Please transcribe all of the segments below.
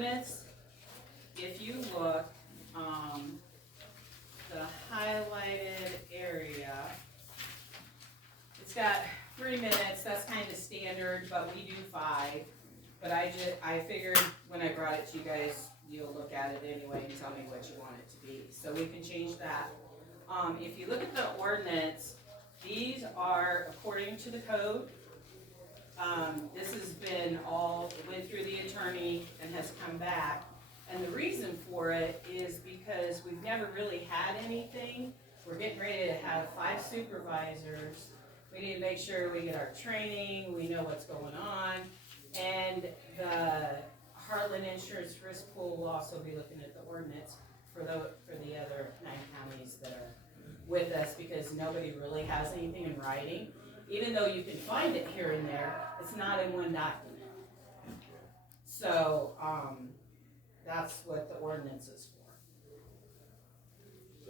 ordinance, if you look, the highlighted area, it's got 3 minutes, that's kind of standard, but we do 5. But I figured when I brought it to you guys, you'll look at it anyway and tell me what you want it to be. So we can change that. If you look at the ordinance, these are according to the code. This has been went through the attorney and has come back. And the reason for it is because we've never really had anything. We're getting ready to have 5 supervisors. We need to make sure we get our training, we know what's going on. And the Heartland Insurance Risk Pool will also be looking at the ordinance for the other 9 counties that are with us, because nobody really has anything in writing. Even though you can find it here and there, it's not in one document. So, that's what the ordinance is for.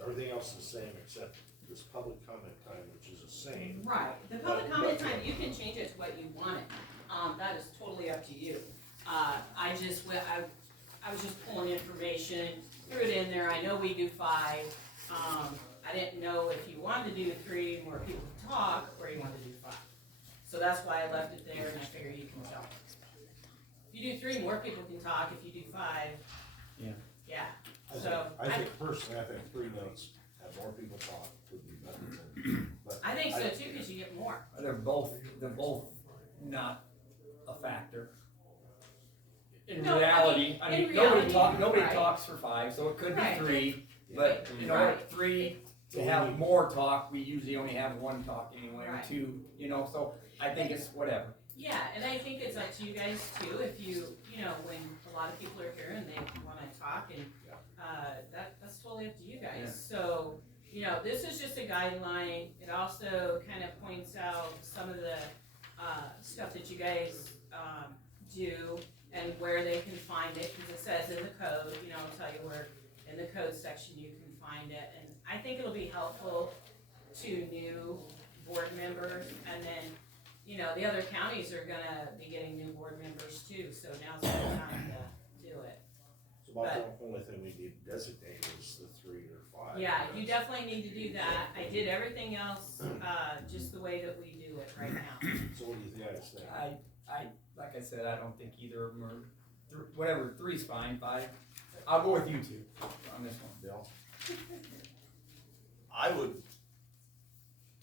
Everything else is the same except this public comment time, which is the same. Right, the public comment time, you can change it to what you want it. That is totally up to you. I was just pulling information, threw it in there. I know we do 5. I didn't know if you wanted to do 3 more people to talk, or you wanted to do 5. So that's why I left it there, and I figure you can tell. If you do 3, more people can talk. If you do 5, yeah. I think personally, 3 minutes, have more people talk would be better. But I think so too, because you get more. They're both not a factor. In reality, nobody right. talks for 5, so it could be Right. 3. But you know, Right. 3 to have more talk, we usually only have 1 talk anyway, or Right. 2. You know, so I think it's whatever. Yeah, and I think it's up to you guys too. If you know, when a lot of people are here and they want to talk, and that's totally up to you guys. Yeah. So, you know, this is just a guideline. It also kind of points out some of the stuff that you guys do and where they can find it, because it says in the code, you know, I'll tell you where in the code section you can find it. And I think it'll be helpful to new board members, and then, you know, the other counties are gonna be getting new board members too, so now's the time to do it. So about the only thing we need designated is the 3 or 5. Yeah, you definitely need to do that. I did everything else, just the way that we do it right now. So what do you guys think? I like I said, I don't think either of them are whatever. 3's fine. 5. I'll go with you 2 on this one. Bill? I would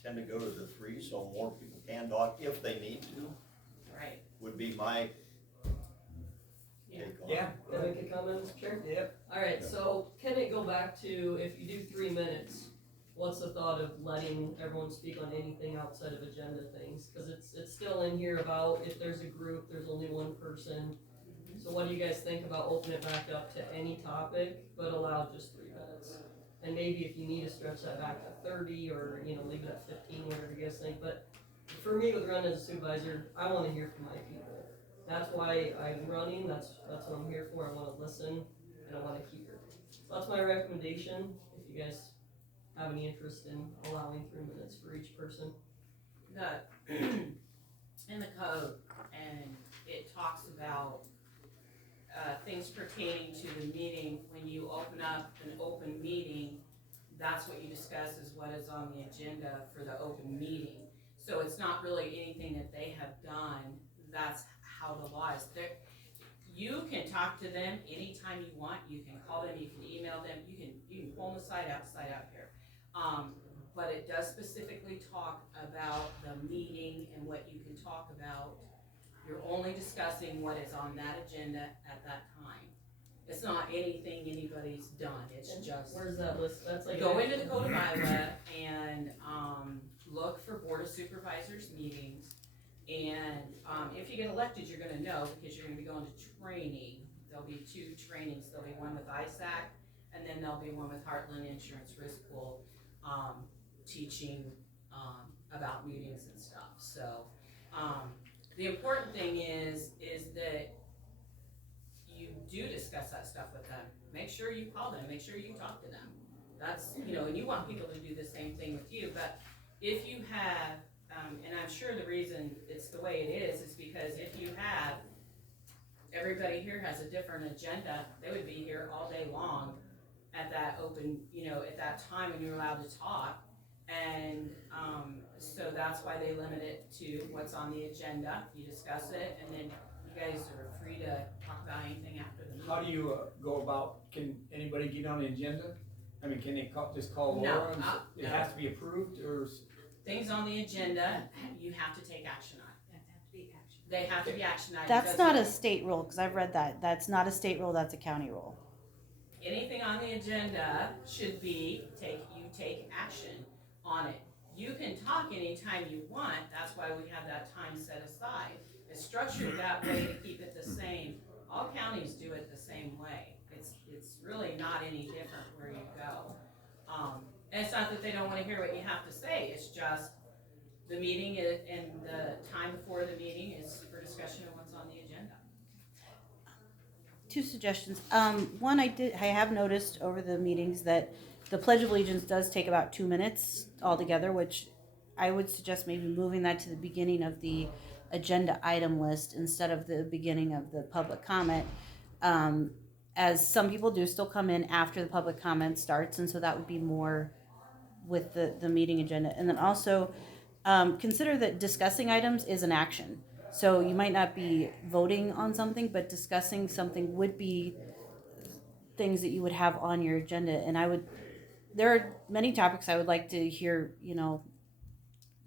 tend to go to the 3 so more people can talk if they need to, Right. would be my Yeah. take on it. Yeah. Can I make a comment, Mr. Chair? Yep. Alright, so can it go back to, if you do 3 minutes, what's the thought of letting everyone speak on anything outside of agenda things? Cause it's still in here about if there's a group, there's only 1 person. So what do you guys think about opening it back up to any topic, but allow just 3 minutes? And maybe if you need to stretch that back to 30, or, you know, leave it at 15, whatever you guys think. But for me, with running as a supervisor, I wanna hear from my people. That's why I'm running, that's what I'm here for. I wanna listen, and I wanna hear. So that's my recommendation, if you guys have any interest in allowing 3 minutes for each person. In the code, and it talks about things pertaining to the meeting. When you open up an open meeting, that's what you discuss, is what is on the agenda for the open meeting. So it's not really anything that they have done. That's how the law is. You can talk to them anytime you want. You can call them, you can email them, you can pull them aside out here. But it does specifically talk about the meeting and what you can talk about. You're only discussing what is on that agenda at that time. It's not anything anybody's done, it's just. Where's that list? That's like. Go into the Code of Iowa and, look for Board of Supervisors meetings. And, if you get elected, you're gonna know, because you're gonna be going to training. There'll be 2 trainings. There'll be one with ISAC, and then there'll be one with Heartland Insurance Risk Pool, teaching, about meetings and stuff. So, the important thing is that you do discuss that stuff with them. Make sure you call them, make sure you talk to them. That's, you know, and you want people to do the same thing with you. But if you have, and I'm sure the reason it's the way it is because if you have everybody here has a different agenda, they would be here all day long at that open, at that time when you're allowed to talk. And, so that's why they limit it to what's on the agenda, you discuss it, and then you guys are free to talk about anything after the meeting. How do you go about, can anybody get on the agenda? I mean, can they just call No, Laura and it no. has to be approved, or? Things on the agenda, you have to take action on. They have to be action items. That's not a state rule, because I've read that. That's not a state rule, that's a county rule. Anything on the agenda should be, you take action on it. You can talk anytime you want, that's why we have that time set aside. It's structured that way to keep it the same. All counties do it the same way. It's really not any different where you go. And it's not that they don't wanna hear what you have to say, it's just the meeting and the time before the meeting is for discussion of what's on the agenda. Two suggestions. One, I have noticed over the meetings that the Pledge of Allegiance does take about 2 minutes altogether, which I would suggest maybe moving that to the beginning of the agenda item list instead of the beginning of the public comment. As some people do still come in after the public comment starts, and so that would be more with the meeting agenda. And then also, consider that discussing items is an action. So you might not be voting on something, but discussing something would be things that you would have on your agenda. And there are many topics I would like to hear,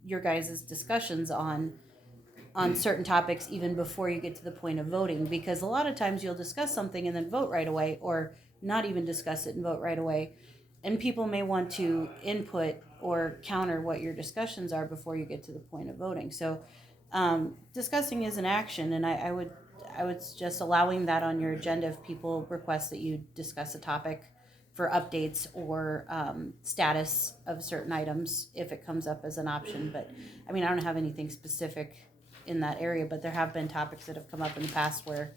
your guys' discussions on certain topics even before you get to the point of voting. Because a lot of times you'll discuss something and then vote right away, or not even discuss it and vote right away. And people may want to input or counter what your discussions are before you get to the point of voting. So discussing is an action, and I would suggest allowing that on your agenda if people request that you discuss a topic for updates or status of certain items if it comes up as an option. But I mean, I don't have anything specific in that area, but there have been topics that have come up in the past where,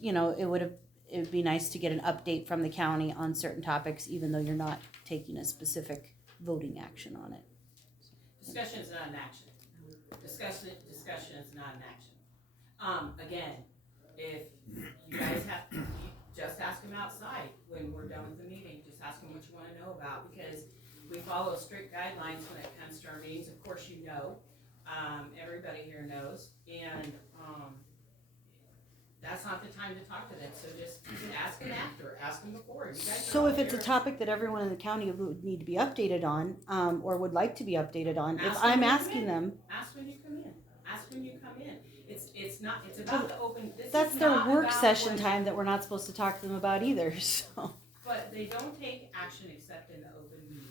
it would be nice to get an update from the county on certain topics, even though you're not taking a specific voting action on it. Discussion is not an action. Discussion is not an action. Again, if you guys you just ask them outside when we're done with the meeting. Just ask them what you want to know about, because we follow strict guidelines when it comes to our meetings. Of course, everybody here knows, and that's not the time to talk to them. So just ask them after, ask them before. You guys So if it's a topic that everyone in the county would need to be updated on, or would like to be updated on, if I'm asking them, ask when you come in. Ask when you come in. It's about the open. that's their work session time that we're not supposed to talk to them about either. So. But they don't take action except in the open meeting,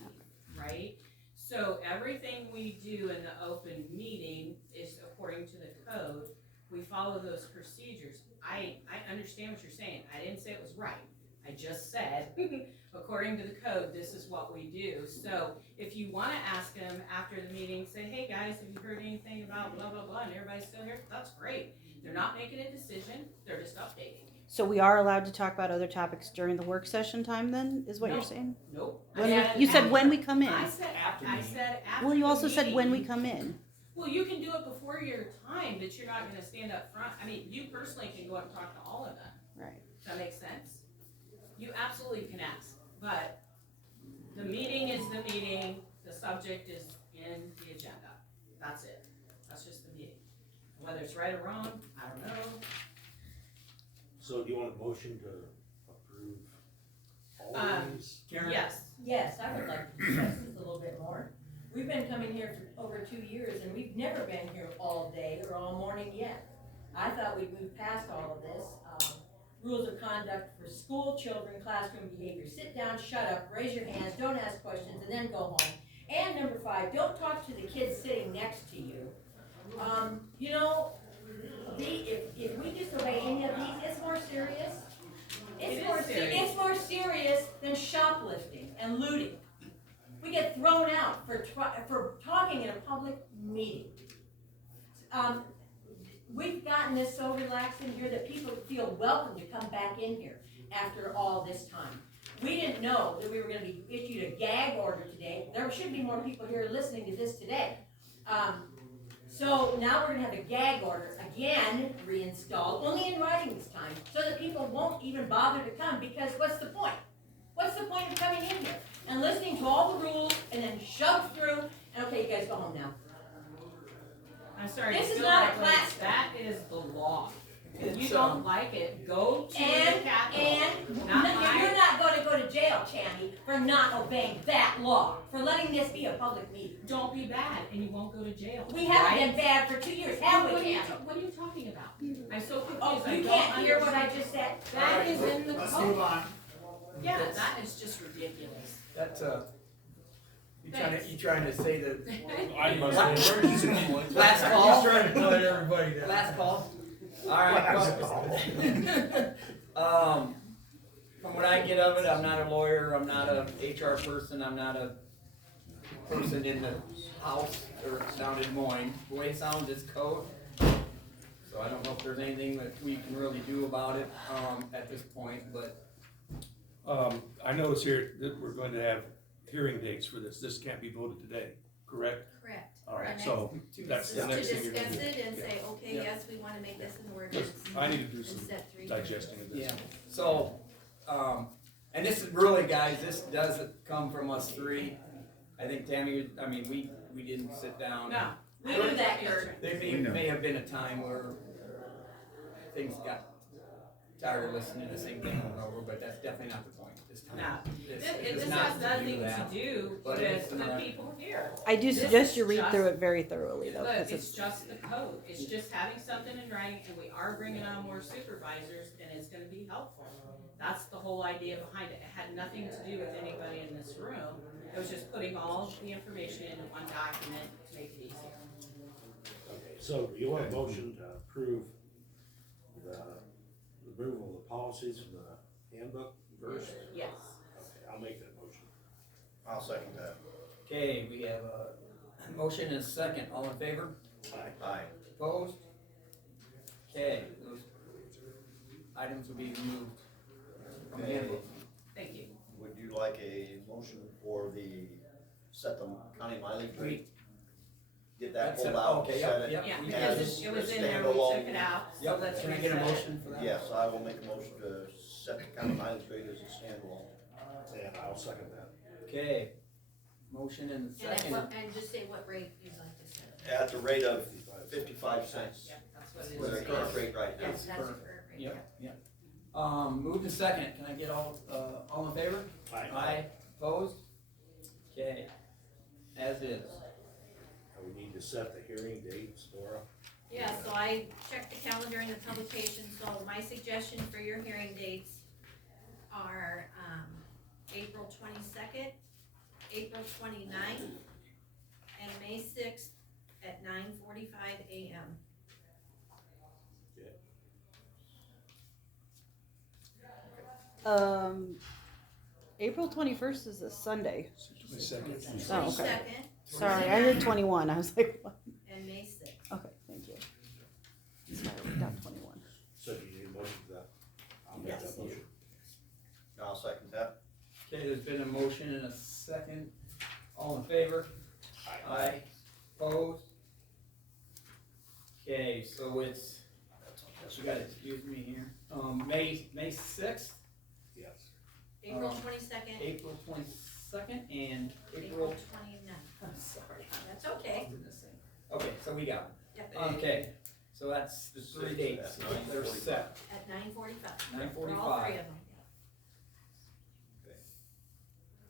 right? So everything we do in the open meeting is according to the code. We follow those procedures. I understand what you're saying. I didn't say it was right. I just said, according to the code, this is what we do. So if you want to ask them after the meeting, say, hey guys, have you heard anything about blah, blah, blah, and everybody's still here? That's great. They're not making a decision. They're just updating. So we are allowed to talk about other topics during the work session time then, is what No. you're saying? Nope. You said when we come in. I said After after. Well, you the also said meeting. when we come in. Well, you can do it before your time, but you're not gonna stand up front. I mean, you personally can go up and talk to all of them. Right. Does that make sense? You absolutely can ask, but the meeting is the meeting, the subject is in the agenda. That's it. That's just the meeting. Whether it's right or wrong, I don't know. So do you want a motion to approve all of these? Karen? Yes. Yes, I would like to discuss this a little bit more. We've been coming here for over 2 years, and we've never been here all day or all morning yet. I thought we'd moved past all of this. Rules of conduct for school children, classroom behavior. Sit down, shut up, raise your hands, don't ask questions, and then go home. And number 5, don't talk to the kids sitting next to you. If we disobey any of these, it's more serious. It's more serious than shoplifting and looting. We get thrown out for talking in a public meeting. We've gotten this so relaxed in here that people feel welcome to come back in here after all this time. We didn't know that we were going to be issued a gag order today. There should be more people here listening to this today. So now we're going to have a gag order again reinstalled, only in writing this time, even bother to come, because what's the point? What's the point of coming in here and listening to all the rules and then shove through, and okay, you guys go home now. I'm sorry. This to is feel not that a way. class. That is the law. If you It's, don't like it, go to the And Capitol. you're not gonna go to jail, Chandy, for not obeying that law, for letting this be a public meeting. Don't be bad, and you won't go to jail. We haven't right? been bad for 2 years, have we, What are you Chandy? what are you talking about? I'm so confused. Oh, I you don't can't hear what I understand. just said? That is in the Let's code. move on. Yeah, that is just ridiculous. That's, you trying to say that? I must say. Last call? He's trying to put everybody down. Last call? Alright. From what I get of it, I'm not a lawyer, I'm not a HR person, I'm not a person in the house or down in Des Moines. The way it sounds, it's code. So I don't know if there's anything that we can really do about it, at this point, but I notice here that we're going to have hearing dates for this. This can't be voted today, correct? Correct. All right, Next- so that's the Just to next thing you're gonna discuss do. it and Yeah. say, okay, Yeah. yes, we wanna make this an ordinance. I need to do And some set 3 digesting of this. yeah. So, and this is really, guys, this doesn't come from us three. I think Tammy, I mean, we didn't sit down. No. We knew that, Kurt. There may have been a time where things got tired of listening to the same thing over and over, but that's definitely not the point this time. No. This This is not has to do nothing to that. do But with it's the not- people here. I do This suggest is you read just- through it very thoroughly though, Look, because it's it's, just the code. It's just having something in writing, and we are bringing on more supervisors, and it's gonna be helpful. That's the whole idea behind it. It had nothing to do with anybody in this room. It was just putting all the information into one document to make it easier. Okay, so you want a motion to approve the removal of the policies from the handbook first? Yes. Okay, I'll make that motion. I'll second that. Okay, we have a motion and a second. All in favor? Aye. Opposed? Okay, those items will be removed from the handbook. Thank you. Would you like a motion for the, set the county mileage rate? Get that That's pulled it. out, Okay, set yep, it. yep. Yeah, we because have it was a in there, we took standalone- it out, so Yep, let's can I get a reset it. motion for that? Yes, I will make a motion to set the county mileage rate as a standalone. And I'll second that. Okay, motion and And at second. what, and just say what rate you'd like to set. At the rate of 55 cents. Yep, that's what it With the is. current rate right now. Yes, that's the current. current rate. Yep, yep. Move to second. Can I get all in favor? Aye. Opposed? Okay, as is. We need to set the hearing dates, Laura. Yeah, so I checked the calendar and the publication, so my suggestion for your hearing dates are, April 22nd, April 29th, and May 6th at 9:45 a.m. April 21st is a Sunday. Second. Oh, okay. 22nd Sorry, I heard 21. I was like, what? and May 6th. Okay, thank you. Sorry, I wrote down 21. So do you need a motion for that? I'll make Yes. that motion. I'll second that. Okay, there's been a motion and a second. All in favor? Aye. Opposed? Okay, so it's, you gotta excuse me here, May 6th, Yes. April Um, 22nd, April 22nd, and April April, 29th. I'm sorry. That's okay. Okay, so we got Yep, it. Okay, so that's the three dates, they're set. at 9:45. 9:45. For all three of them.